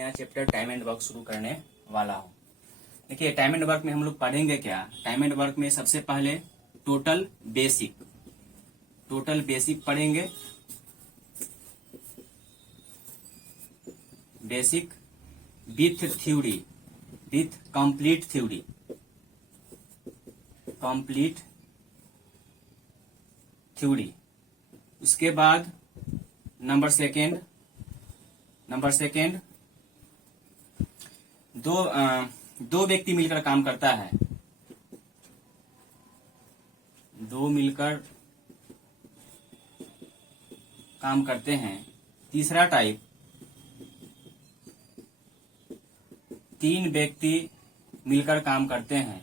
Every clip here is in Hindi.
नया चैप्टर टाइम एंड वर्क शुरू करने वाला हूँ। देखिए टाइम एंड वर्क में हम लोग पढ़ेंगे क्या। टाइम एंड वर्क में सबसे पहले टोटल बेसिक पढ़ेंगे। Basic with theory, with complete theory. उसके बाद नंबर सेकेंड दो व्यक्ति मिलकर काम करता है, दो मिलकर काम करते हैं। तीसरा टाइप, तीन व्यक्ति मिलकर काम करते हैं,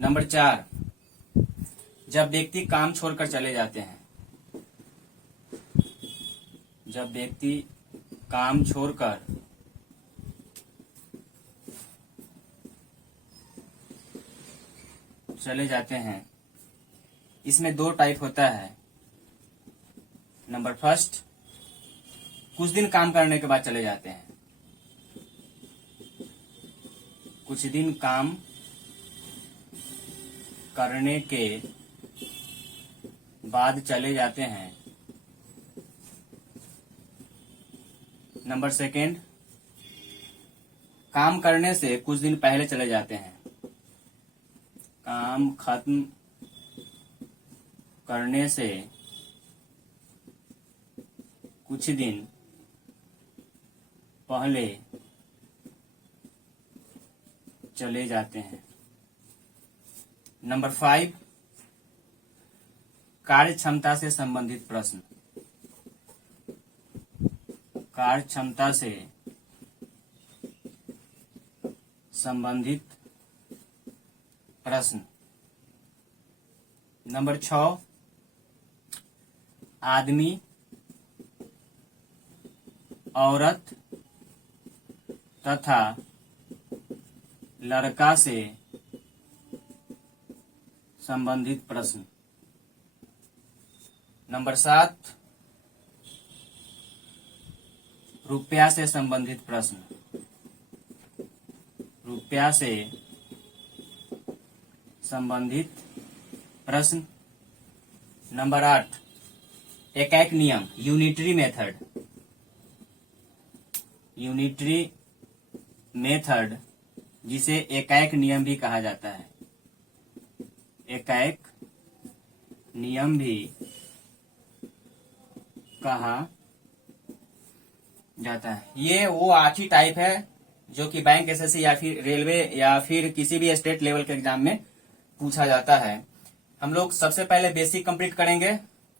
नंबर 4, जब व्यक्ति काम छोड़कर चले जाते हैं, जब व्यक्ति काम छोड़कर चले जाते हैं। इसमें दो टाइप होता है। नंबर फर्स्ट, कुछ दिन काम करने के बाद चले जाते हैं, कुछ दिन काम करने के बाद चले जाते हैं। नंबर सेकेंड, काम करने से कुछ दिन पहले चले जाते हैं, काम खत्म करने से कुछ दिन पहले चले जाते हैं। नंबर 5, कार्य क्षमता से संबंधित प्रश्न, कार्य क्षमता से संबंधित प्रश्न। नंबर 6, आदमी औरत तथा लड़का से संबंधित प्रश्न। नंबर 7, रुपया से संबंधित प्रश्न, रुपया से संबंधित प्रश्न। नंबर 8, एकैक नियम, यूनिटरी मेथड, जिसे एकैक नियम भी कहा जाता है, एकैक नियम भी कहा जाता है। ये वो 8 ही टाइप है जो कि बैंक, एसएससी या फिर रेलवे या फिर किसी भी स्टेट लेवल के एग्जाम में पूछा जाता है। हम लोग सबसे पहले बेसिक कंप्लीट करेंगे।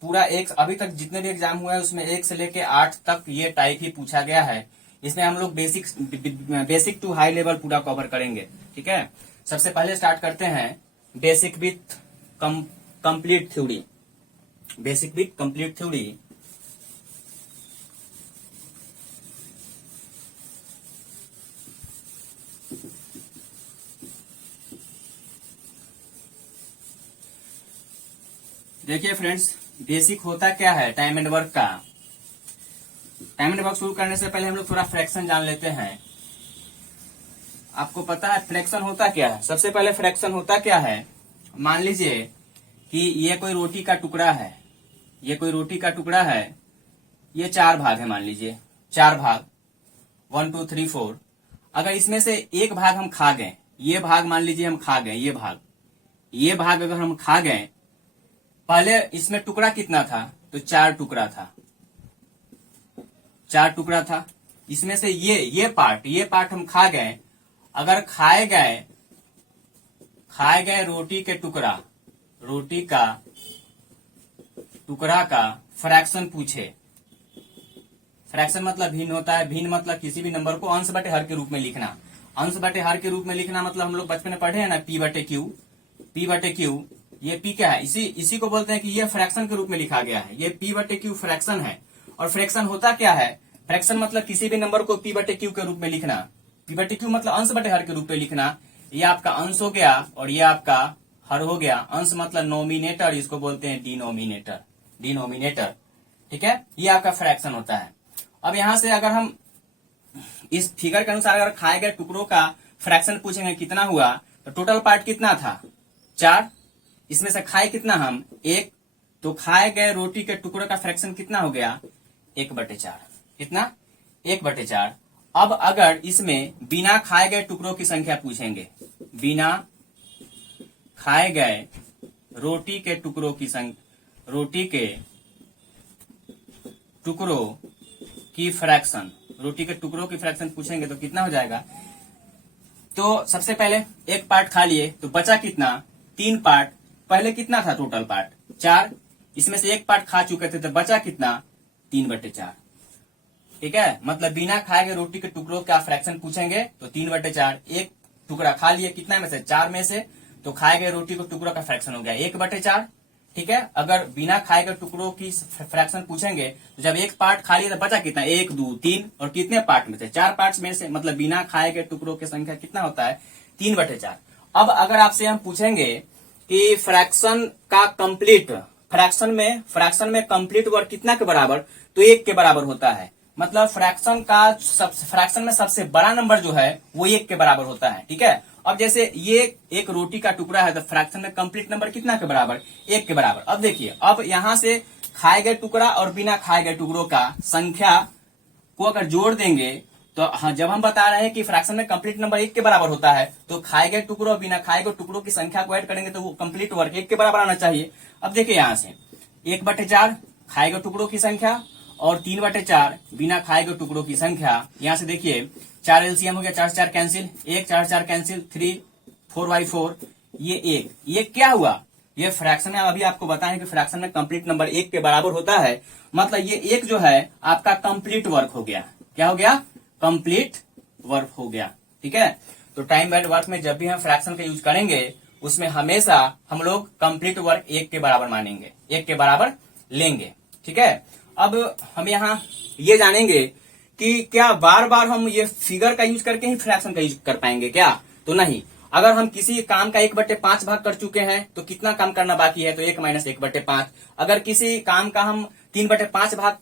पूरा एक अभी तक जितने भी एग्जाम हुए हैं उसमें 1 से लेके 8 तक ये टाइप ही पूछा गया है। इसमें हम लोग बेसिक टू हाई लेवल पूरा कवर करेंगे। ठीक है, सबसे पहले स्टार्ट करते हैं basic with complete theory. Basic with complete theory. देखिए फ्रेंड्स, बेसिक होता क्या है टाइम एंड वर्क का। टाइम एंड वर्क शुरू करने से पहले हम लोग थोड़ा फ्रैक्शन जान लेते हैं। आपको पता है फ्रैक्शन होता क्या है? सबसे पहले फ्रैक्शन होता क्या है, मान लीजिए कि ये कोई रोटी का टुकड़ा है, ये कोई रोटी का टुकड़ा है, ये 4 भाग है, मान लीजिए 4 भाग, 1 2 3 4। अगर इसमें से एक भाग हम खा गए, ये भाग मान लीजिए हम खा गए, ये भाग अगर हम खा गए, पहले इसमें टुकड़ा कितना था? तो 4 टुकड़ा था, 4 टुकड़ा था। इसमें से ये पार्ट हम खा गए। अगर खाए गए रोटी के टुकड़ा, रोटी का टुकड़ा का फ्रैक्शन पूछे। फ्रैक्शन मतलब भिन्न होता है। भिन्न मतलब किसी भी नंबर को अंश बटे हर के रूप में लिखना। अंश बटे हर के रूप में लिखना मतलब हम लोग बचपन में पढ़े हैं ना, P बटे क्यू। ये P क्या है? इसी को बोलते हैं कि ये फ्रैक्शन के रूप में लिखा गया है। ये P बटे क्यू फ्रैक्शन है। और फ्रैक्शन होता क्या है? फ्रैक्शन मतलब किसी भी नंबर को P बटे क्यू के रूप में लिखना। P बटे क्यू मतलब अंश बटे हर के रूप में लिखना। ये आपका अंश हो गया और ये आपका हर हो गया। अंश मतलब नोमिनेटर, इसको बोलते हैं डिनोमिनेटर। डिनोमिनेटर। ठीक है, ये आपका फ्रैक्शन होता है। अब यहां से अगर हम इस फिगर के अनुसार अगर खाए गए टुकड़ों का फ्रैक्शन पूछेंगे कितना हुआ, तो टोटल पार्ट कितना था 4, इसमें से खाए कितना हम 1, तो खाए गए रोटी के टुकड़ों का फ्रैक्शन कितना हो गया 1/4। कितना 1/4। अब अगर इसमें बिना खाए गए टुकड़ों की संख्या पूछेंगे, बिना खाए गए रोटी के टुकड़ों की संख्या, रोटी के टुकड़ों की फ्रैक्शन, रोटी के टुकड़ों की फ्रैक्शन पूछेंगे तो कितना हो जाएगा। तो सबसे पहले एक पार्ट खा लिए तो बचा कितना 3 पार्ट। पहले कितना था टोटल पार्ट 4, इसमें से एक पार्ट खा चुके थे तो बचा कितना 3/4। ठीक है, मतलब बिना खाए गए रोटी के टुकड़ों का फ्रैक्शन पूछेंगे तो 3/4। एक टुकड़ा खा लिए कितना में से 4 में से, तो खाए गए रोटी के टुकड़ों का फ्रैक्शन हो गया 1/4। ठीक है, अगर बिना खाए गए टुकड़ों की फ्रैक्शन पूछेंगे तो जब एक पार्ट खा लिया तो बचा कितना 1 2 3, और कितने पार्ट में से 4 पार्ट्स में से, मतलब बिना खाए गए टुकड़ों की संख्या कितना होता है 3/4। अब अगर आपसे हम पूछेंगे कि फ्रैक्शन का कंप्लीट, फ्रैक्शन में कंप्लीट वर्क कितना के बराबर, तो 1 के बराबर होता है। मतलब फ्रैक्शन में सबसे बड़ा नंबर जो है वो 1 के बराबर होता है। ठीक है, अब जैसे ये एक रोटी का टुकड़ा है तो फ्रैक्शन में कंप्लीट नंबर कितना के बराबर 1 के बराबर। अब देखिए, अब यहां से खाए गए टुकड़ा और बिना खाए गए टुकड़ों का संख्या को अगर जोड़ देंगे तो हाँ, जब हम बता रहे हैं कि फ्रैक्शन में कंप्लीट नंबर 1 के बराबर होता है, तो खाए गए टुकड़ों और बिना खाए गए टुकड़ों की संख्या को ऐड करेंगे तो वो कंप्लीट वर्क 1 के बराबर आना चाहिए। अब देखिए यहां से 1/4 खाए गए टुकड़ों की संख्या और 3/4 बिना खाए गए टुकड़ों की संख्या। यहां से देखिए 4 एलसीएम हो गया, 4 4 कैंसिल, 1 4 4 कैंसिल, 3 4/4, ये 1, ये क्या हुआ, ये फ्रैक्शन है। अभी आपको बताएं कि फ्रैक्शन में कंप्लीट नंबर 1 के बराबर होता है, मतलब ये 1 जो है आपका कंप्लीट वर्क हो गया। क्या हो गया, कंप्लीट वर्क हो गया। ठीक है, तो टाइम एंड वर्क में जब भी हम फ्रैक्शन का यूज करेंगे उसमें हमेशा हम लोग कंप्लीट वर्क 1 के बराबर मानेंगे, 1 के बराबर लेंगे। ठीक है, अब हम यहाँ ये जानेंगे कि क्या बार बार हम ये फिगर का यूज करके ही फ्रैक्शन का यूज कर पाएंगे क्या, तो नहीं। अगर हम किसी काम का 1/5 भाग कर चुके हैं तो कितना काम करना बाकी है, तो 1 - 1/5। अगर किसी काम का हम 3/5 भाग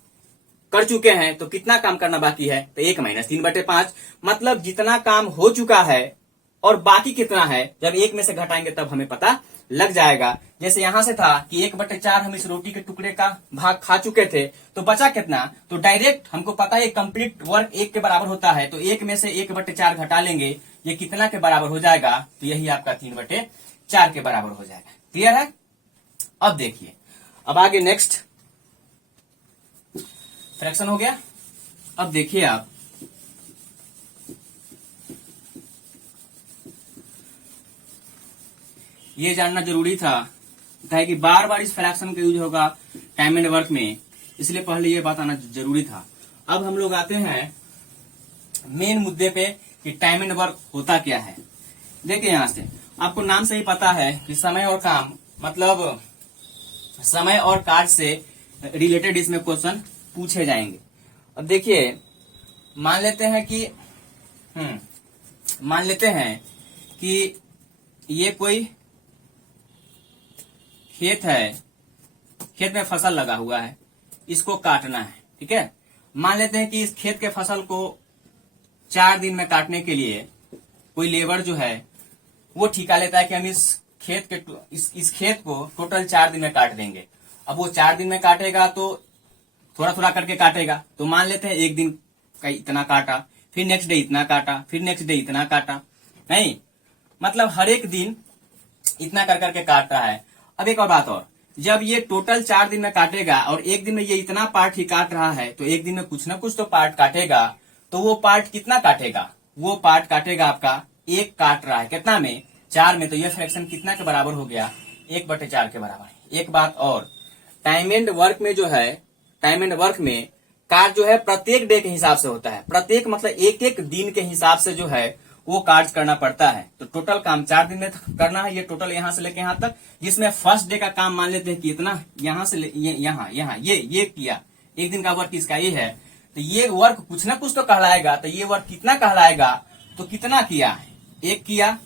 कर चुके हैं तो कितना काम करना बाकी है, तो 1 - 3/5। मतलब जितना काम हो चुका है और बाकी कितना है, जब 1 में से घटाएंगे तब हमें पता लग जाएगा। जैसे यहां से था कि 1/4 हम इस रोटी के टुकड़े का भाग खा चुके थे, तो बचा कितना, तो डायरेक्ट हमको पता है कंप्लीट वर्क 1 के बराबर होता है, तो 1 में से 1/4 घटा लेंगे, ये कितना के बराबर हो जाएगा, तो यही आपका 3/4 के बराबर हो जाएगा। क्लियर है। अब देखिए, अब आगे नेक्स्ट फ्रैक्शन हो गया। अब देखिए आप, ये जानना जरूरी था कि बार बार इस फ्रैक्शन का यूज होगा टाइम एंड वर्क में, इसलिए पहले ये बात आना जरूरी था। अब हम लोग आते हैं मेन मुद्दे पे कि टाइम एंड वर्क होता क्या है। देखिए यहां से आपको नाम से ही पता है कि समय और काम, मतलब समय और कार्य से रिलेटेड इसमें क्वेश्चन पूछे जाएंगे। अब देखिए, मान लेते हैं कि ये कोई खेत है, खेत में फसल लगा हुआ है, इसको काटना है। ठीक है, मान लेते हैं कि इस खेत के फसल को 4 दिन में काटने के लिए कोई लेबर जो है वो ठेका लेता है कि हम इस खेत को टोटल 4 दिन में काट देंगे। अब वो 4 दिन में काटेगा तो थोड़ा थोड़ा करके काटेगा, तो मान लेते हैं एक दिन का इतना काटा, फिर नेक्स्ट डे इतना काटा, फिर नेक्स्ट डे इतना काटा, नहीं, मतलब हर एक दिन इतना कर करके काट रहा है। अब एक और बात और, जब ये टोटल 4 दिन में काटेगा और एक दिन में ये इतना पार्ट ही काट रहा है, तो एक दिन में कुछ ना कुछ तो पार्ट काटेगा, तो वो पार्ट कितना काटेगा, वो पार्ट काटेगा आपका 1 काट रहा है, कितना में 4 में, तो ये फ्रैक्शन कितना के बराबर हो गया 1/4 के बराबर। एक बात और, टाइम एंड वर्क में जो है, टाइम एंड वर्क में कार्य जो है प्रत्येक डे के हिसाब से होता है, प्रत्येक मतलब एक एक दिन के हिसाब से जो है वो कार्य करना पड़ता है। तो टोटल काम 4 दिन में करना है, ये टोटल यहां से लेके यहां तक, जिसमें फर्स्ट डे का काम मान लेते हैं कि इतना, यहां से यहाँ ये किया, एक दिन का वर्क इसका ये है, तो ये वर्क कुछ ना कुछ तो कहलाएगा। तो ये वर्क कितना कहलाएगा, तो कितना किया है, 1 किया,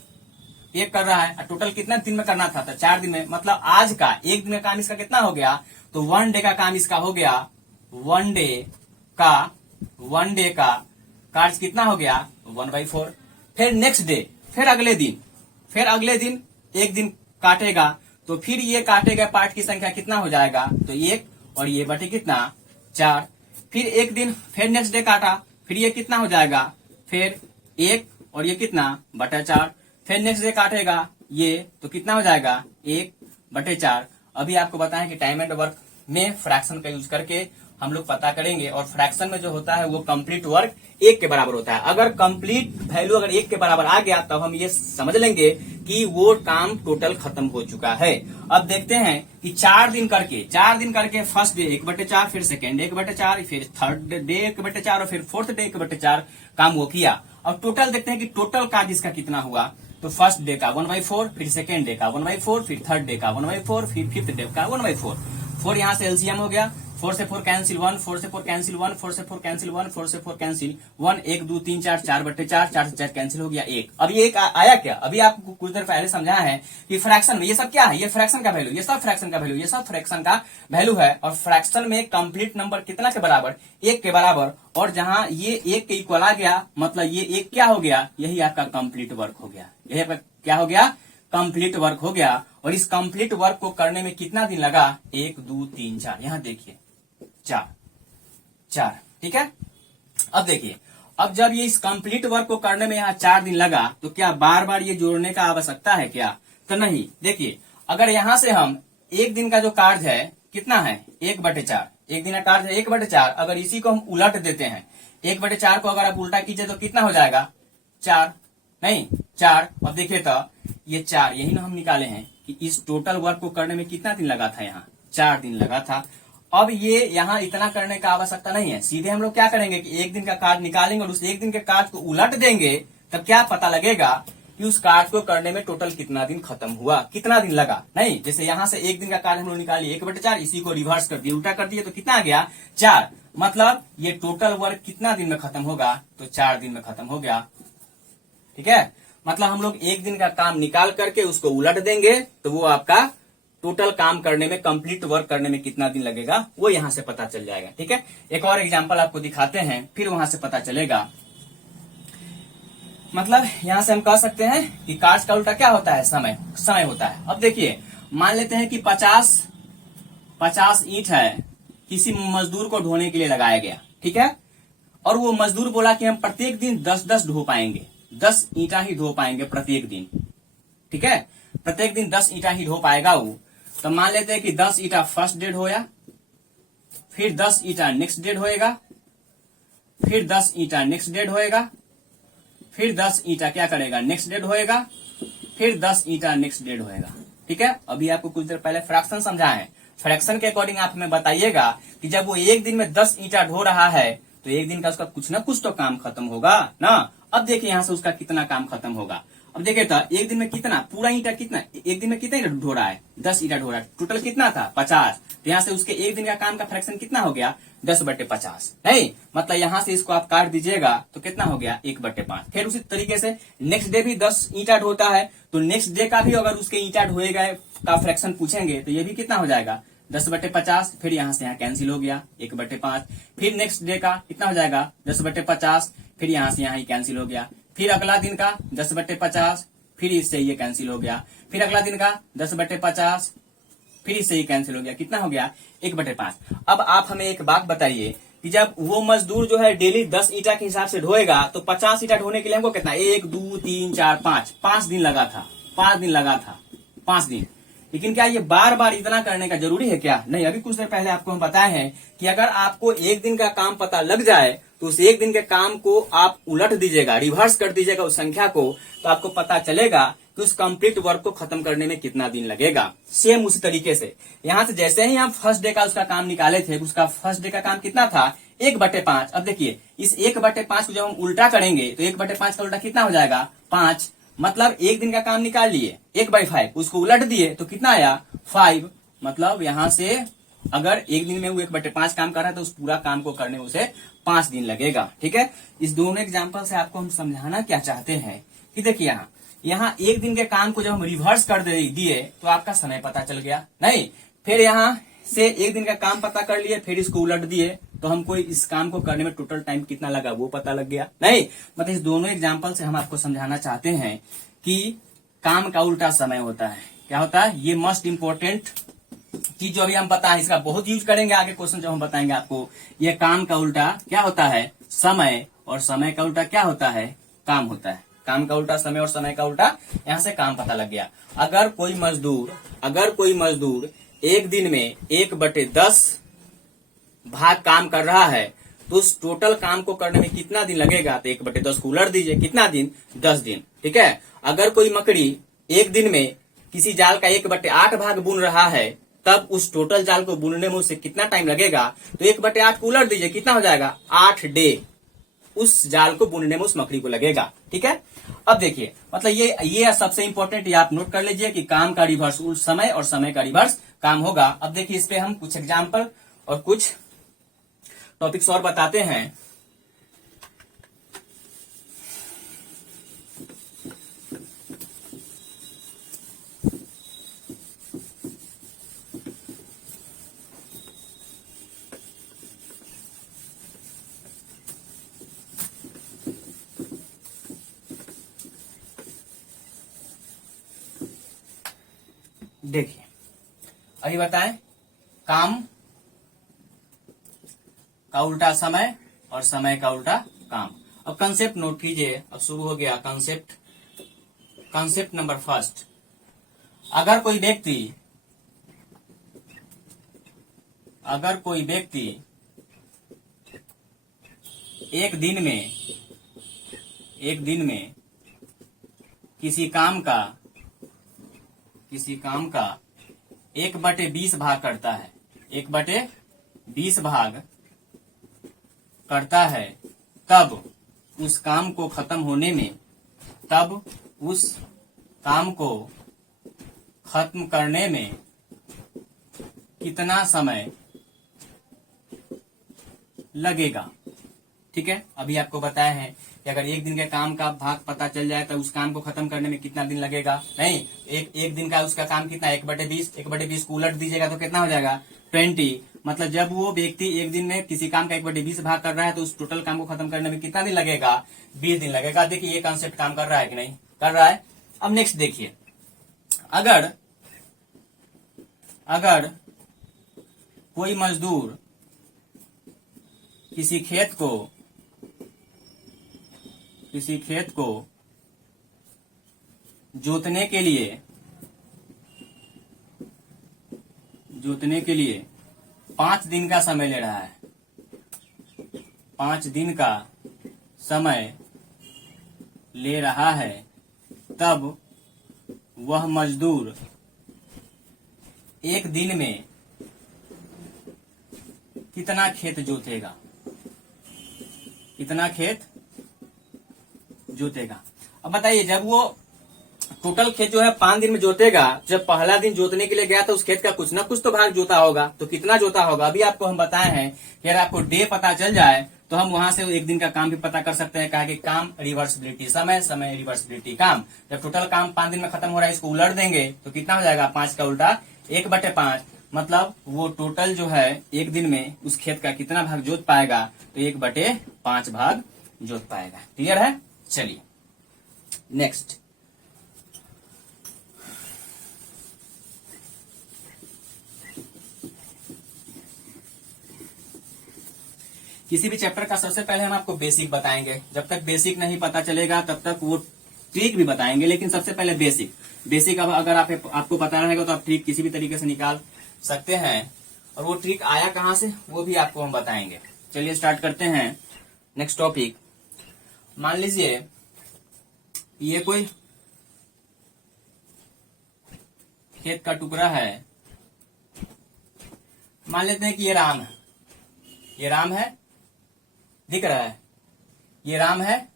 1 कर रहा है, टोटल कितना दिन में करना था, तो 4 दिन में, मतलब आज का 1 दिन का काम इसका कितना हो गया, तो 1 डे का काम इसका हो गया, 1 डे का कार्य कितना हो गया 1/4। फिर नेक्स्ट डे, फिर अगले दिन एक दिन काटेगा, तो फिर ये काटे गए पार्ट की संख्या कितना हो जाएगा, तो 1 और ये बटे कितना 4। फिर एक दिन फिर नेक्स्ट डे काटा, फिर ये कितना हो जाएगा, फिर 1 और ये कितना बटा 4। फिर नेक्स्ट डे काटेगा ये, तो कितना हो जाएगा 1/4। अभी आपको बताएं कि टाइम एंड वर्क में फ्रैक्शन का यूज करके हम लोग पता करेंगे, और फ्रैक्शन में जो होता है वो कंप्लीट वर्क 1 के बराबर होता है। अगर कंप्लीट वैल्यू अगर 1 के बराबर आ गया तब हम ये समझ लेंगे कि वो काम टोटल खत्म हो चुका है। अब देखते हैं कि 4 दिन करके फर्स्ट डे 1/4, फिर सेकेंड डे 1/4, फिर थर्ड डे 1/4 और फिर फोर्थ डे 1/4 काम वो किया। अब टोटल देखते हैं कि टोटल कार्य इसका कितना हुआ। तो फर्स्ट डे का 1/4, फिर सेकेंड डे का 1/4, फिर थर्ड डे का 1/4, फिर फिफ्थ डे का 1/4। 4 यहां से एलसीएम हो गया, 4 से 4 कैंसिल 1, 4 से 4 कैंसिल 1, 4 से 4 कैंसिल 1, 4 से 4 कैंसिल 1, 1 2 3 4 4/4, 4 से 4 कैंसिल हो गया 1। अब ये एक आया क्या, अभी आपको कुछ देर पहले समझाया है कि फ्रैक्शन में ये सब क्या है, ये फ्रैक्शन का वैल्यू, ये सब फ्रैक्शन का वैल्यू, ये सब फ्रैक्शन का वैल्यू है। और फ्रैक्शन में कंप्लीट नंबर कितना के बराबर 1 के बराबर, और जहां ये 1 के इक्वल आ गया मतलब ये 1 क्या हो गया, यही आपका कंप्लीट वर्क हो गया, यही आपका क्या हो गया कंप्लीट वर्क हो गया। और इस कंप्लीट वर्क को करने में कितना दिन लगा, 1 2 3 4, यहां देखिए 4, ठीक है। अब देखिए, अब जब ये इस कंप्लीट वर्क को करने में यहाँ 4 दिन लगा, तो क्या बार बार ये जोड़ने का आवश्यकता है क्या, तो नहीं। देखिए अगर यहां से हम एक दिन का जो कार्य है कितना है 1/4, एक दिन का कार्य है 1/4, अगर इसी को हम उलट देते हैं 1/4 को अगर आप उल्टा कीजिए तो कितना हो जाएगा 4, नहीं 4। अब देखिए तो ये 4 यही ना हम निकाले हैं कि इस टोटल वर्क को करने में कितना दिन लगा था, यहाँ 4 दिन लगा था। अब ये यहाँ इतना करने का आवश्यकता नहीं है, सीधे हम लोग क्या करेंगे कि एक दिन का कार्य निकालेंगे और उस एक दिन के कार्य को उलट देंगे, तब क्या पता लगेगा कि उस कार्य को करने में टोटल कितना दिन खत्म हुआ, कितना दिन लगा। नहीं, जैसे यहाँ से एक दिन का कार्य हम लोग निकालिए 1/4, इसी को रिवर्स कर दिए, उल्टा कर दिए, तो कितना आ गया 4। मतलब ये टोटल वर्क कितना दिन में खत्म होगा, तो 4 दिन में खत्म हो गया, ठीक है। मतलब हम लोग एक दिन का काम निकाल करके उसको उलट देंगे तो वो आपका टोटल काम करने में, कंप्लीट वर्क करने में कितना दिन लगेगा वो यहां से पता चल जाएगा, ठीक है। एक और एग्जांपल आपको दिखाते हैं, फिर वहां से पता चलेगा। मतलब यहां से हम कह सकते हैं कि कार्य का उल्टा क्या होता है, समय होता है। अब देखिए मान लेते हैं कि 50 ईंट है, किसी मजदूर को ढोने के लिए लगाया गया, ठीक है। और वो मजदूर बोला कि हम प्रत्येक दिन 10-10 ढो पाएंगे, 10 ईंटा ही ढो पाएंगे प्रत्येक दिन, ठीक है। प्रत्येक दिन 10 ईंटा ही ढो पाएगा वो। तो मान लेते हैं कि 10 ईंटा फर्स्ट डे ढोया, फिर 10 ईंटा नेक्स्ट डे ढोएगा, फिर 10 ईंटा नेक्स्ट डे ढोएगा, फिर 10 ईंटा क्या करेगा नेक्स्ट डे ढोएगा, फिर 10 ईंटा नेक्स्ट डे ढोएगा, ठीक है। अभी आपको कुछ देर पहले फ्रैक्शन समझाए हैं, फ्रैक्शन के अकॉर्डिंग आप हमें बताइएगा कि जब वो एक दिन में 10 ईंटा ढो रहा है तो एक दिन का उसका कुछ ना कुछ तो काम खत्म होगा ना। अब देखिए यहां से उसका कितना काम खत्म होगा। अब देखिए तो एक दिन में कितना, पूरा ईंटा कितना, एक दिन में कितना ईंटा ढो रहा है, 10 ईंटा ढो रहा है, टोटल कितना था 50। तो यहाँ से उसके एक दिन का काम का फ्रैक्शन कितना हो गया 10/50, नहीं मतलब यहाँ से इसको आप काट दीजिएगा तो कितना हो गया 1/5। फिर उसी तरीके से नेक्स्ट डे भी 10 ईंटा ढोता है, तो नेक्स्ट डे का भी अगर उसके ईंटा ढोए गए का फ्रैक्शन पूछेंगे तो ये भी कितना हो जाएगा 10/50। फिर यहाँ से यहाँ कैंसिल हो गया 1/5। फिर नेक्स्ट डे का कितना हो जाएगा 10/50, फिर यहाँ से यहाँ ही कैंसिल हो गया। फिर अगला दिन का 10/50, फिर इससे ये कैंसिल हो गया। फिर अगला दिन का 10/50, फिर इससे ही कैंसिल हो गया, कितना हो गया 1/5। अब आप हमें एक बात बताइए कि जब वो मजदूर जो है डेली 10 ईंटा के हिसाब से ढोएगा तो 50 ईंटा ढोने के लिए हमको कितना 1 2 3 4 5 दिन लगा था, 5 दिन। लेकिन क्या ये बार बार इतना करने का जरूरी है क्या, नहीं। अभी कुछ देर पहले आपको हम बताए हैं कि अगर आपको एक दिन का काम पता लग जाए तो उस एक दिन के काम को आप उलट दीजिएगा, रिवर्स कर दीजिएगा उस संख्या को, तो आपको पता चलेगा कि उस कंप्लीट वर्क को खत्म करने में कितना दिन लगेगा। सेम उसी तरीके से यहां से जैसे ही हम फर्स्ट डे का उसका काम निकाले थे, उसका फर्स्ट डे का काम कितना था 1/5। अब देखिए इस 1/5 को जब हम उल्टा करेंगे तो 1/5 का उल्टा कितना हो जाएगा 5। मतलब एक दिन का काम निकाल लिए 1/5, उसको उलट दिए तो कितना आया 5। मतलब यहां से अगर एक दिन में वो 1/5 काम कर रहा है तो उस पूरा काम को करने में उसे 5 दिन लगेगा, ठीक है। इस दोनों एग्जाम्पल से आपको हम समझाना क्या चाहते हैं कि देखिए यहाँ एक दिन के काम को जब हम रिवर्स कर दिए तो आपका समय पता चल गया, नहीं। फिर यहाँ से एक दिन का काम पता कर लिए, फिर इसको उलट दिए, तो हमको इस काम को करने में टोटल टाइम कितना लगा वो पता लग गया। नहीं, मतलब इस दोनों एग्जाम्पल से हम आपको समझाना चाहते हैं कि काम का उल्टा समय होता है। क्या होता है? ये मोस्ट इंपोर्टेंट चीज जो अभी हम बताएं, इसका बहुत यूज करेंगे आगे क्वेश्चन जब हम बताएंगे आपको। ये काम का उल्टा क्या होता है? समय, और समय का उल्टा क्या होता है? काम होता है। काम का उल्टा समय और समय का उल्टा, यहां से काम पता लग गया। अगर कोई मजदूर एक दिन में 1/10 भाग काम कर रहा है, तो उस टोटल काम को करने में कितना दिन लगेगा? तो 1/10 को उलट दीजिए, कितना दिन? 10 दिन। ठीक है। अगर कोई मकड़ी एक दिन में किसी जाल का 1/8 भाग बुन रहा है, तब उस टोटल जाल को बुनने में उसे कितना टाइम लगेगा? तो 1/8 को उलट दीजिए, कितना हो जाएगा? 8 डे उस जाल को बुनने में उस मकड़ी को लगेगा। ठीक है। अब देखिए, मतलब ये सबसे इंपॉर्टेंट, ये आप नोट कर लीजिए कि काम का रिवर्स उस समय और समय का रिवर्स काम होगा। अब देखिए, इस पे हम कुछ एग्जाम्पल और कुछ टॉपिक्स और बताते हैं। देखिए, अभी बताएं, काम का उल्टा समय और समय का उल्टा काम। अब कंसेप्ट नोट कीजिए। अब शुरू हो गया कंसेप्ट नंबर फर्स्ट। अगर कोई व्यक्ति एक दिन में किसी काम का 1/20 भाग करता है, 1/20 भाग करता है, तब उस काम को खत्म करने में कितना समय लगेगा? ठीक है। अभी आपको बताया है कि अगर एक दिन के काम का भाग पता चल जाए तो उस काम को खत्म करने में कितना दिन लगेगा। नहीं, एक दिन का उसका काम कितना? 1/20 को उलट दीजिएगा तो कितना हो जाएगा? 20। मतलब जब वो व्यक्ति एक दिन में किसी काम का 1/20 भाग कर रहा है, तो उस टोटल काम को खत्म करने में कितना दिन लगेगा? 20 दिन लगेगा। देखिए, ये कॉन्सेप्ट काम कर रहा है कि नहीं कर रहा है। अब नेक्स्ट देखिए, अगर कोई मजदूर किसी खेत को जोतने के लिए 5 दिन का समय ले रहा है, 5 दिन का समय ले रहा है, तब वह मजदूर एक दिन में कितना खेत जोतेगा? अब बताइए, जब वो टोटल खेत जो है 5 दिन में जोतेगा, जब पहला दिन जोतने के लिए गया तो उस खेत का कुछ ना कुछ तो भाग जोता होगा, तो कितना जोता होगा? अभी आपको हम बताए हैं कि अगर आपको डे पता चल जाए तो हम वहां से एक दिन का काम भी पता कर सकते हैं। कहा कि काम रिवर्सिबिलिटी समय, समय रिवर्सिबिलिटी काम। जब टोटल काम 5 दिन में खत्म हो रहा है, इसको उलट देंगे तो कितना हो जाएगा? 5 का उल्टा 1/5। मतलब वो टोटल जो है एक दिन में उस खेत का कितना भाग जोत पाएगा? तो 1/5 भाग जोत पाएगा। क्लियर है? चलिए नेक्स्ट। किसी भी चैप्टर का सबसे पहले हम आपको बेसिक बताएंगे। जब तक बेसिक नहीं पता चलेगा तब तक वो ट्रिक भी बताएंगे, लेकिन सबसे पहले बेसिक अब अगर आपको पता रहेगा तो आप ट्रिक किसी भी तरीके से निकाल सकते हैं। और वो ट्रिक आया कहां से वो भी आपको हम बताएंगे। चलिए स्टार्ट करते हैं नेक्स्ट टॉपिक। मान लीजिए ये कोई खेत का टुकड़ा है। मान लेते हैं कि ये राम है, दिख रहा है, ये राम है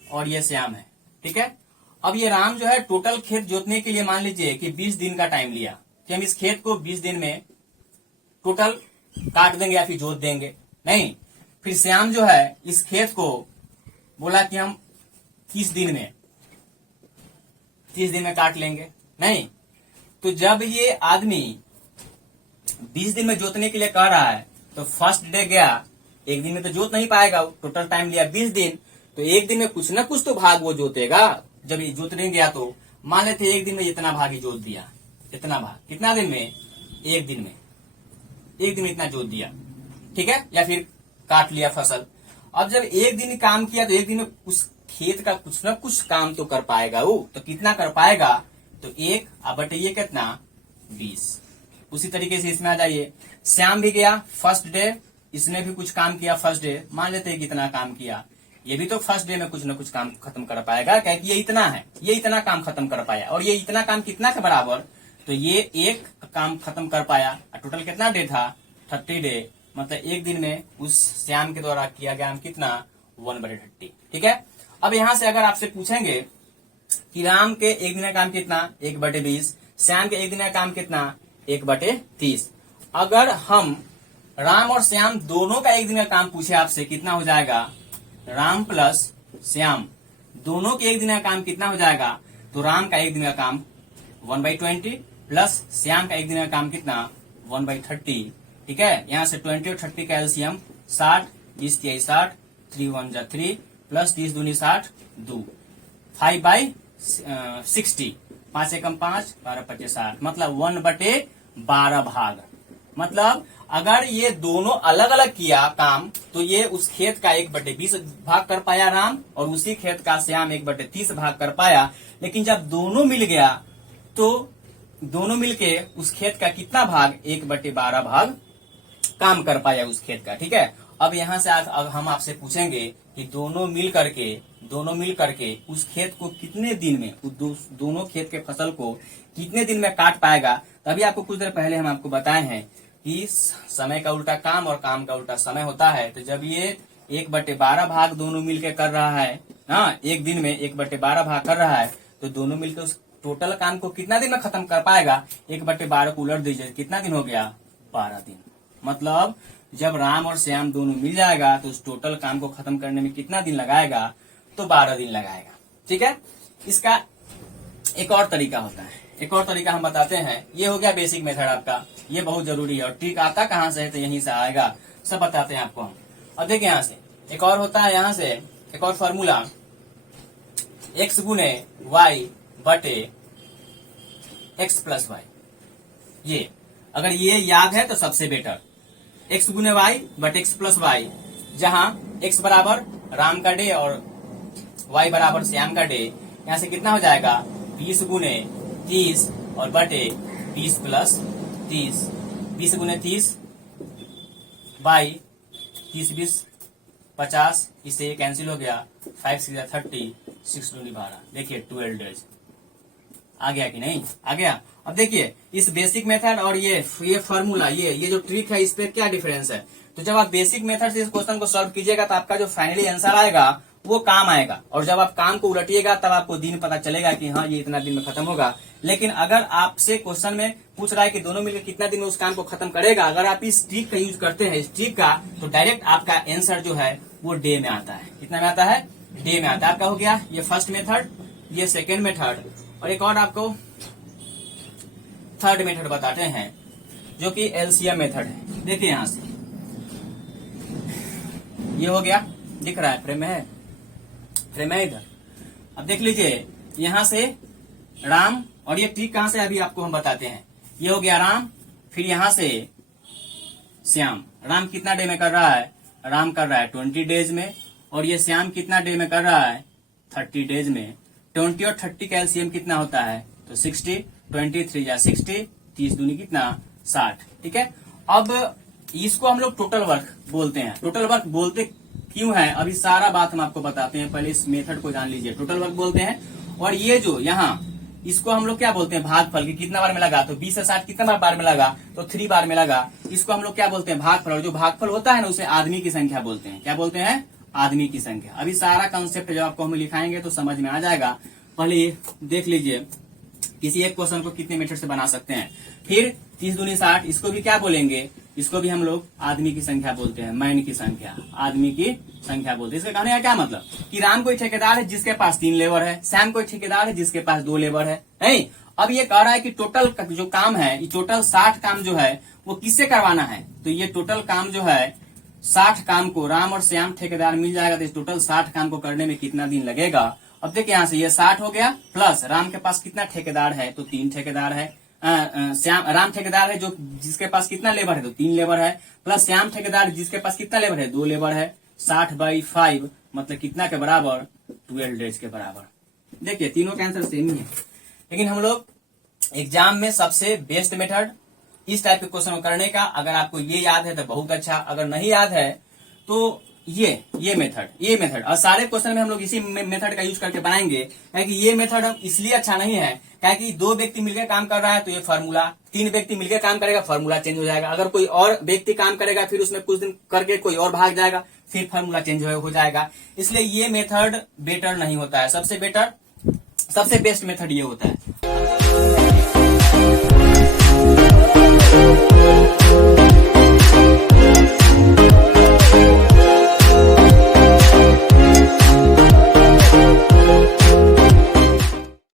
और ये श्याम है। ठीक है। अब ये राम जो है टोटल खेत जोतने के लिए मान लीजिए कि 20 दिन का टाइम लिया कि हम इस खेत को 20 दिन में टोटल काट देंगे या फिर जोत देंगे। नहीं, फिर श्याम जो है इस खेत को बोला कि हम 30 दिन में काट लेंगे। नहीं, तो जब ये आदमी 20 दिन में जोतने के लिए कह रहा है, तो फर्स्ट डे गया, एक दिन में तो जोत नहीं पाएगा, टोटल टाइम लिया 20 दिन, तो एक दिन में कुछ ना कुछ तो भाग वो जोतेगा। जब ये जोतने गया तो मान लेते एक दिन में इतना भाग ही जोत दिया, इतना भाग कितना दिन में, एक दिन में, एक दिन में इतना जोत दिया, ठीक है, या फिर काट लिया फसल। अब जब एक दिन काम किया तो एक दिन में उस खेत का कुछ ना कुछ काम तो कर पाएगा वो, तो कितना कर पाएगा, तो 1 बटे कितना 20। उसी तरीके से इसमें आ जाइए, श्याम भी गया फर्स्ट डे, इसने भी कुछ काम किया फर्स्ट डे, मान लेते हैं कितना काम किया, ये भी तो फर्स्ट डे में कुछ ना कुछ काम खत्म कर पाएगा, क्या कि ये इतना है, ये इतना काम खत्म कर पाया, और ये इतना काम कितना के बराबर, तो ये एक काम खत्म कर पाया। टोटल कितना डे था, 30 डे, मतलब एक दिन में उस श्याम के द्वारा किया गया कितना 1/30, ठीक है। अब यहां से अगर आपसे पूछेंगे कि राम के एक दिन का काम कितना, 1/20, श्याम के एक दिन का काम कितना, 1/30। अगर हम राम और श्याम दोनों का एक दिन का काम पूछे आपसे, कितना हो जाएगा, राम प्लस श्याम दोनों के एक दिन का काम कितना हो जाएगा, तो राम का एक दिन का काम 1/20 प्लस श्याम का एक दिन का काम कितना 1/30, ठीक है। यहां से 20 और 30 का एलसीएम 60, 20 3 60, 3 1 जा 3 प्लस 30 दूनी 60, 2 5/60, 5 एकम 5, 12 25 60, मतलब 1/12 भाग। मतलब अगर ये दोनों अलग अलग किया काम, तो ये उस खेत का 1/20 भाग कर पाया राम, और उसी खेत का श्याम 1/30 भाग कर पाया। लेकिन जब दोनों मिल गया, तो दोनों मिलके उस खेत का कितना भाग, 1/12 भाग काम कर पाया उस खेत का, ठीक है। अब यहां से अब हम आपसे पूछेंगे कि दोनों मिल करके उस खेत को कितने दिन में, दोनों खेत के फसल को कितने दिन में काट पाएगा। तभी आपको कुछ देर पहले हम आपको बताए हैं कि समय का उल्टा काम और काम का उल्टा समय होता है। तो जब ये 1/12 भाग दोनों मिलकर कर रहा है, हाँ, एक दिन में 1/12 भाग कर रहा है, तो दोनों मिलकर उस टोटल काम को कितना दिन में खत्म कर पाएगा, 1/12 को उलट दीजिए, कितना दिन हो गया, 12 दिन। मतलब जब राम और श्याम दोनों मिल जाएगा, तो उस टोटल काम को खत्म करने में कितना दिन लगाएगा, तो 12 दिन लगाएगा, ठीक है। इसका एक और तरीका होता है, एक और तरीका हम बताते हैं। ये हो गया बेसिक मेथड आपका, ये बहुत जरूरी है, और ट्रिक आता कहाँ से है, तो यहीं से आएगा, सब बताते हैं आपको हम। और देखिए यहाँ से एक और होता है, यहाँ से एक और फॉर्मूला, x गुने y बटे x प्लस वाई। ये अगर ये याद है तो सबसे बेटर, x गुने y बटे x प्लस वाई, जहां x बराबर राम का डे और y बराबर श्याम का डे। यहां से कितना हो जाएगा, 20 गुने 30 और बटे 20 प्लस 30, 20 गुने 30 बाई 30 20 50, इससे ये कैंसिल हो गया, 5 6 30, 6 दूनी 12, देखिए 12 डेज आ गया कि नहीं, आ गया। अब देखिए इस बेसिक मेथड और ये फॉर्मूला, ये जो ट्रिक है, इस पे क्या डिफरेंस है। तो जब आप बेसिक मेथड से इस क्वेश्चन को सॉल्व कीजिएगा, तो आपका जो फाइनली आंसर आएगा वो काम आएगा, और जब आप काम को उलटिएगा तब आपको दिन पता चलेगा कि हाँ ये इतना दिन में खत्म होगा। लेकिन अगर आपसे क्वेश्चन में पूछ रहा है कि दोनों मिलकर कितना दिन में उस काम को खत्म करेगा, अगर आप इस ट्रिक का यूज करते हैं, इस ट्रिक का, तो डायरेक्ट आपका आंसर जो है वो डे में आता है। कितना में आता है, डे में आता है। आपका हो गया ये फर्स्ट मेथड, ये सेकेंड मेथड, और एक और आपको थर्ड मेथड बताते हैं, जो कि एलसीएम मेथड है। देखिए यहां से ये हो गया, दिख रहा है, फ्रेम में है, फ्रेम है इधर। अब देख लीजिए यहां से राम, और ये ट्रिक कहां से अभी आपको हम बताते हैं। ये हो गया राम, फिर यहां से श्याम। राम कितना डे में कर रहा है, राम कर रहा है 20 डेज में, और ये श्याम कितना डे में कर रहा है, 30 डेज में। 20 और 30 का एलसीएम कितना होता है, तो 60, 23 या 60, 30 दूनी कितना 60, ठीक है। अब इसको हम लोग टोटल वर्क बोलते हैं। टोटल वर्क बोलते क्यों है, अभी सारा बात हम आपको बताते हैं, पहले इस मेथड को जान लीजिए। टोटल वर्क बोलते हैं, और ये जो यहाँ इसको हम लोग क्या बोलते हैं, भागफल। की कितना बार में लगा, तो 20 से 60 कितना बार में लगा, तो 3 बार में लगा। इसको हम लोग क्या बोलते हैं, भागफल। और जो भागफल होता है ना, उसे आदमी की संख्या बोलते हैं। क्या बोलते हैं, आदमी की संख्या। अभी सारा कंसेप्ट जब आपको हम लिखाएंगे तो समझ में आ जाएगा। पहले देख लीजिए किसी एक क्वेश्चन को कितने मेथड से बना सकते हैं। फिर 30 दूनी 60, इसको भी क्या बोलेंगे, इसको भी हम लोग आदमी की संख्या बोलते हैं, मैन की संख्या, आदमी की संख्या बोलते हैं। इसके कहने का क्या मतलब कि राम कोई ठेकेदार है जिसके पास 3 लेबर है, श्याम कोई ठेकेदार है जिसके पास 2 लेबर है, नहीं। अब ये कह रहा है कि टोटल जो काम है, ये टोटल 60 काम जो है वो किससे करवाना है। तो ये टोटल काम जो है 60 काम को राम और श्याम ठेकेदार मिल जाएगा। तो इस टोटल 60 काम को करने में कितना दिन लगेगा। अब देखिए यहाँ से ये 60 हो गया, प्लस राम के पास कितना ठेकेदार है, तो 3 ठेकेदार है। राम ठेकेदार है जो जिसके पास कितना लेबर है, तो 3 लेबर है, प्लस श्याम ठेकेदार जिसके पास कितना लेबर है, 2 लेबर है। 60/5 मतलब कितना के बराबर, 12 डेज के बराबर। देखिए तीनों का आंसर सेम ही है, लेकिन हम लोग एग्जाम में सबसे बेस्ट मेथड इस टाइप के क्वेश्चन को करने का, अगर आपको ये याद है तो बहुत अच्छा, अगर नहीं याद है तो ये मेथड और सारे क्वेश्चन में हम लोग इसी मेथड का यूज करके बनाएंगे। क्योंकि ये मेथड इसलिए अच्छा नहीं है क्योंकि 2 व्यक्ति मिलकर काम कर रहा है तो ये फार्मूला, 3 व्यक्ति मिलकर काम करेगा फार्मूला चेंज हो जाएगा। अगर कोई और व्यक्ति काम करेगा फिर उसमें कुछ दिन करके कोई और भाग जाएगा फिर फार्मूला चेंज हो जाएगा। इसलिए ये मेथड बेटर नहीं होता है। सबसे बेस्ट मेथड ये होता है।